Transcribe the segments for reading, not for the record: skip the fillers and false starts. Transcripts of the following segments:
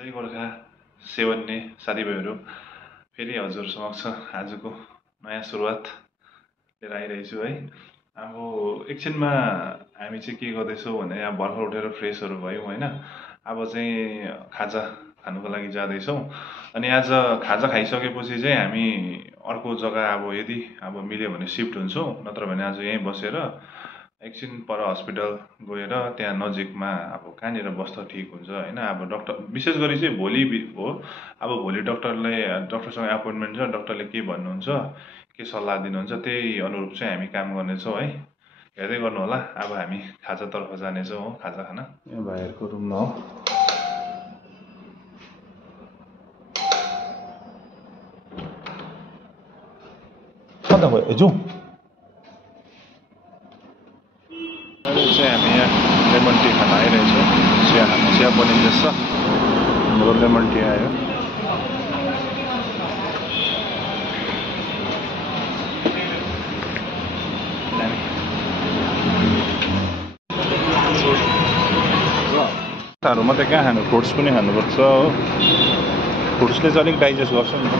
जय गोर्खा सेवन्ने साथीभाइहरू फेरि हजुर समक्ष आजको नयाँ सुरुवात लिएर आइरहेछु है। अब एकछिनमा हामी चाहिँ के गर्दैछौँ भने अब भर्खर उठेर फ्रेसहरू भयौँ होइन। अब चाहिँ खाजा खानुको लागि जाँदैछौँ। अनि आज खाजा खाइसकेपछि चाहिँ हामी अर्को जग्गा अब यदि मिल्यो भने सिफ्ट हुन्छौँ, नत्र भने आज यहीँ बसेर एकछिन पर हस्पिटल गएर त्यहाँ नजिकमा कहाँनिर बस्दा ठिक हुन्छ होइन। डक्टर विशेष गरी चाहिँ भोलि हो। भोलि डक्टरसँग एपोइन्टमेन्ट छ। डक्टरले के भन्नुहुन्छ, के सल्लाह दिनुहुन्छ त्यही अनुरूप चाहिँ हामी काम गर्नेछौँ है। हेर्दै गर्नु होला। अब हामी खाजातर्फ जानेछौँ हो, खाजा खान। यहाँ भाइहरूको रुममा हो। कता भयो जाउँ? चाहिँ हामी यहाँ लेमन टी खान आइरहेछौँ। चिया बनिँदैछ। हाम्रो लेमन टी आयो। साह्रो मात्रै कहाँ खानु, फ्रुट्स पनि खानुपर्छ हो। फ्रुट्सले चाहिँ अलिक डाइजेस्ट गर्छ नि त।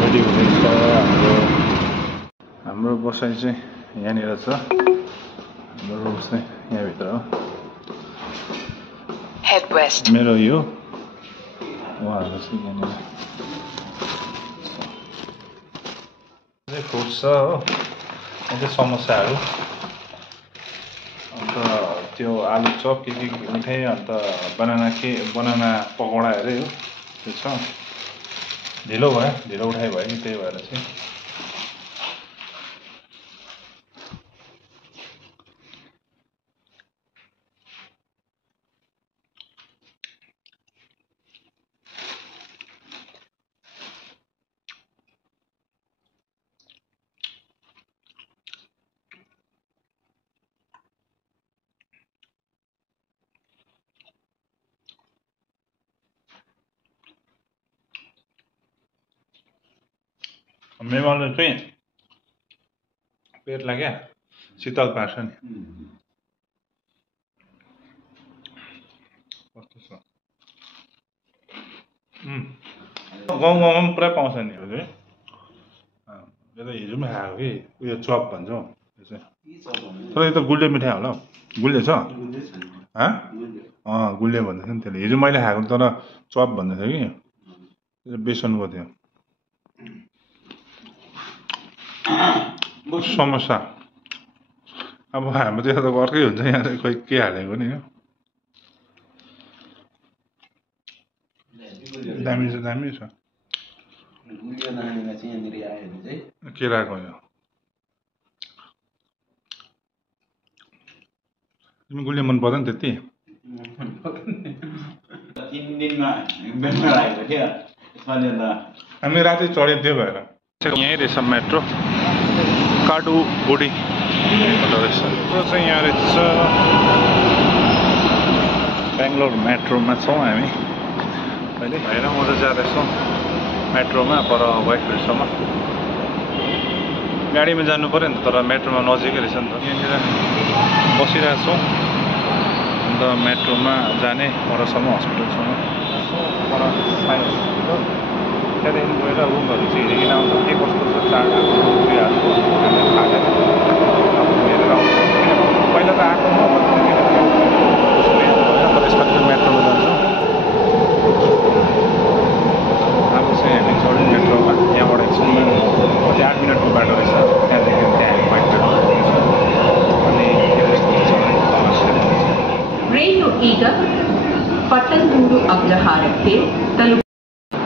रेडी हुँदैछ हाम्रो बसाइ चाहिँ यहाँनिर छ। हाम्रो रुम चाहिँ यहाँभित्र हो। मेरो यो उहाँहरू चाहिँ यहाँनिर फ्रुट्स छ हो। यहाँ चाहिँ समोसाहरू, अन्त त्यो आलु चप के मिठाई, अन्त बनाना पकौडाहरू हो त्यो छ। ढिलो उठाइ भयो नि, त्यही भएर चाहिँ मेमाले चाहिँ पेटलाई क्या शीतल पार्छ नि। कस्तो छ? गाउँमा पनि पुरा पाउँछ नि यो चाहिँ। यो त हिजो पनि खाएको कि उयो चप भन्छौँ यो चाहिँ। तर यो त गुलियो मिठाई होला हौ। गुलियो छ? गुलियो भन्दैछ नि त्यसले। हिजो मैले खाएको तर चप भन्दैछ कि, बेसनको थियो। समोसा हाम्रोतिर त अर्कै हुन्छ, यहाँ चाहिँ खोइ के हालेको नि। दामी छ। केराको यो तिमी गुलियो मन पर्दैन त्यति? 3 दिनमा हामी राति चढ्यो त्यो भएर। यहीँ रहेछ मेट्रो, काडुगुडी रहेछ। चाहिँ यहाँ रहेछ बेङ्गलोर मेट्रोमा छौँ हामी अहिले। होइन म चाहिँ जाँदैछौँ मेट्रोमा पर वाइफाईसम्म। गाडीमा जानु पऱ्यो नि त, तर मेट्रोमा नजिकै रहेछ नि त। यहाँनिर बसिरहेको छौँ। अन्त मेट्रोमा जाने परसम्म हस्पिटलसम्म पर साई हस्पिटल। त्यहाँदेखि गएर रुमहरू चाहिँ हेरिकन आउँछौँ के कस्तो छ चाडहरू उयोहरूको थाहा छैन। अब हेरेर आउँछौँ। पहिला त आएको तर यसपालि चाहिँ मेट्रोमा जान्छौँ। अब चाहिँ हामी चढ्यौँ मेट्रोमा। यहाँबाट एकछिनमा 8 मिनटको बाटो रहेछ। त्यहाँदेखि त्यहाँ हामी वाइट अनि के कस्तो हुन्छ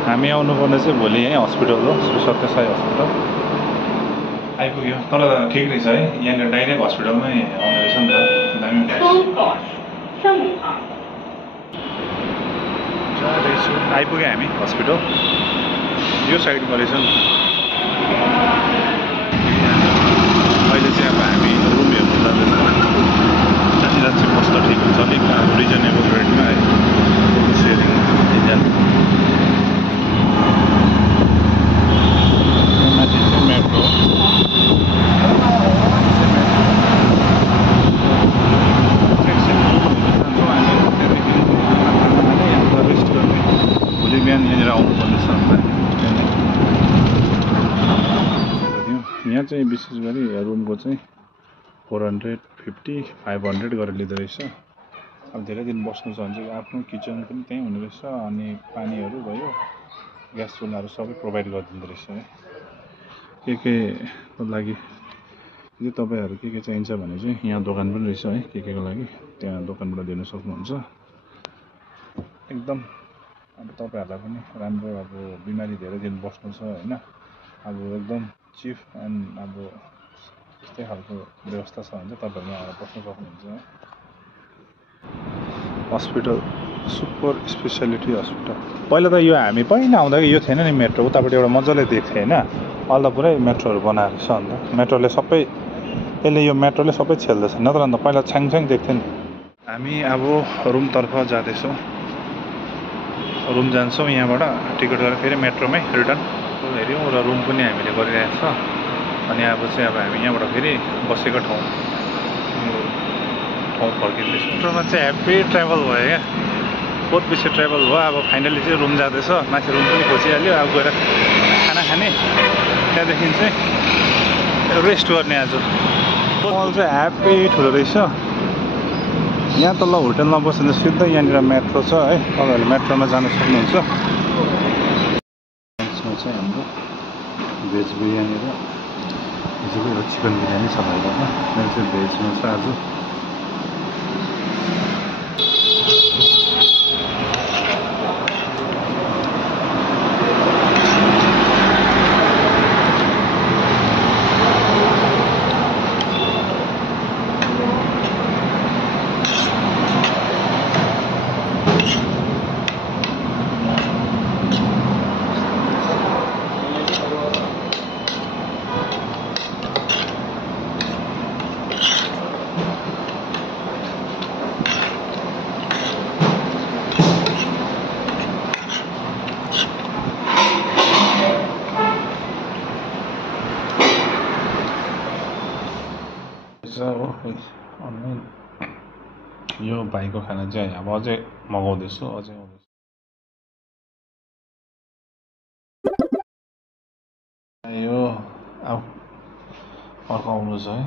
हामी आउनुपर्ने चाहिँ भोलि यहीँ हस्पिटल हो, श्री सत्य साई हस्पिटल आइपुग्यो। तर ठिक रहेछ है, यहाँनिर डाइरेक्ट हस्पिटलमै आउने रहेछ नि त। दामी आइपुग्यो हामी हस्पिटल। यो साइडमा रहेछ नि। अहिले चाहिँ हामी रुम हेर्नु जाँदैछौँ। जहाँनिर चाहिँ कस्तो ठिक हुन्छ, अलिक रिजनेबल रेटमा है, सेयरिङ डिजाइन। माथि चाहिँ मेट्रो। यहाँनिर आउनुपर्ने छ यहाँ चाहिँ विशेष गरी रुमको चाहिँ 450 500 गरेर लिँदो रहेछ। अब धेरै दिन बस्नु छ भने चाहिँ आफ्नो किचन पनि त्यहीँ हुने रहेछ अनि पानीहरू भयो ग्यास चुल्हाहरू सबै प्रोभाइड गरिदिँदो रहेछ है। के को लागि यदि तपाईँहरू के चाहिन्छ भने चाहिँ यहाँ दोकान पनि रहेछ है को लागि त्यहाँ दोकानबाट लिन सक्नुहुन्छ। एकदम अब तपाईँहरूलाई पनि राम्रो अब बिमारी धेरै दिन बस्नु छ होइन अब एकदम चिप एन्ड अब त्यस्तै खालको व्यवस्था छ भने चाहिँ तपाईँहरू यहाँ आएर बस्नु सक्नुहुन्छ है। हस्पिटल सुपर स्पेसियालिटी हस्पिटल पहिला त यो हामी पहिला आउँदाखेरि यो थिएन नि मेट्रो उतापट्टि एउटा मजाले देख्थ्यो होइन अहिले त पुरै मेट्रोहरू बनाएको छ अन्त मेट्रोले सबै यसले यो मेट्रोले सबै छेल्दैछ नत्र अन्त पहिला छ्याङछ्याङ देख्थ्यो नि। हामी अब रुमतर्फ जाँदैछौँ रुम जान्छौँ यहाँबाट टिकट गरेर फेरि मेट्रोमै रिटर्न हेऱ्यौँ र रुम पनि हामीले गरिरहेको छ अनि अब चाहिँ अब हामी यहाँबाट फेरि बसेको ठाउँ फर्किँदैछौँ। मेट्रोमा चाहिँ ह्याप्पी ट्राभल भयो क्या बहुत बेसी ट्राभल भयो। अब फाइनली चाहिँ रुम जाँदैछ माथि रुम पनि खोजिहाल्यो अब गएर खाना खाने त्यहाँदेखि चाहिँ रेस्ट गर्ने। आज मल चाहिँ ह्याप्पी ठुलो रहेछ यहाँ तल होटेलमा बसेर सिधै यहाँनिर मेट्रो छ है तपाईँहरूले मेट्रोमा जान सक्नुहुन्छ। यसमा चाहिँ हाम्रो भेज बिरयानी र हिजोको चिकन बिरयानी छ भाइको मेरो चाहिँ भेजमा छ आज। अनलाइन यो भाइको खाना चाहिँ अब अझै मगाउँदैछु यो अब अर्को आउनु छ है।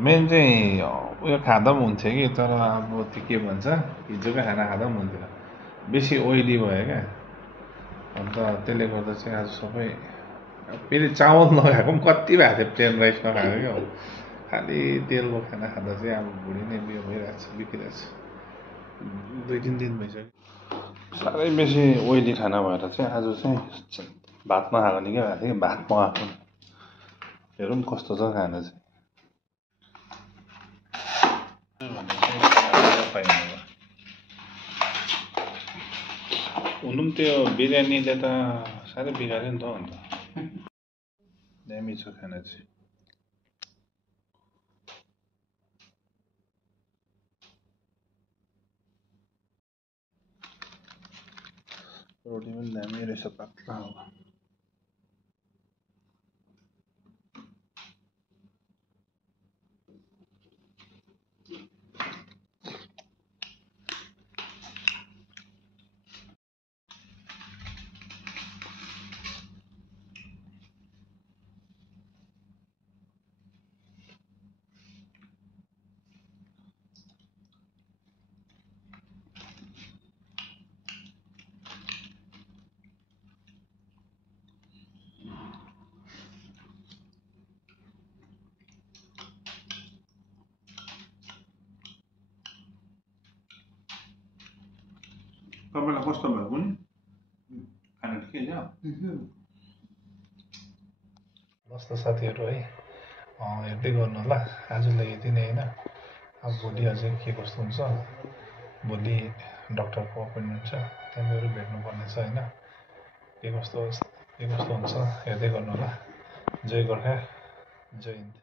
मेन चाहिँ उयो खाँदा पनि हुन्थ्यो कि तर अब त्यो के भन्छ हिजोको खाना खाँदा पनि हुन्थ्यो बेसी ओइली भयो क्या अन्त त्यसले गर्दा चाहिँ आज सबै फेरि चामल नखाएको पनि कति भएको थियो प्लेन राइस नखाएको क्या खालि तेलको खाना खाँदा चाहिँ अब भुँडी नै उयो भइरहेको छ बिग्रिरहेको छ 2-3 दिन भइसक्यो। साह्रै बेसी ओइली खाना भएर चाहिँ आज चाहिँ भात नखाएको निकै भएको थियो कि भात मगाएको हेरौँ कस्तो छ खाना चाहिँ हुनु पनि त्यो बिरयानीले त साह्रै बिगाऱ्यो नि त अन्त दामी छ खाना चाहिँ। रोटी पनि दामी रहेछ पातला हो। तपाईँलाई कस्तो भयो कुनै खाना ठिकै छ मस्त साथीहरू है हेर्दै गर्नु होला आजलाई यति नै होइन। अब भोलि अझै के कस्तो हुन्छ भोलि डक्टरको अपोइन्टमेन्ट छ त्यहाँ गएर भेट्नुपर्ने छ होइन के कस्तो हुन्छ हेर्दै गर्नु होला। जय गोर्खा जय हिन्द।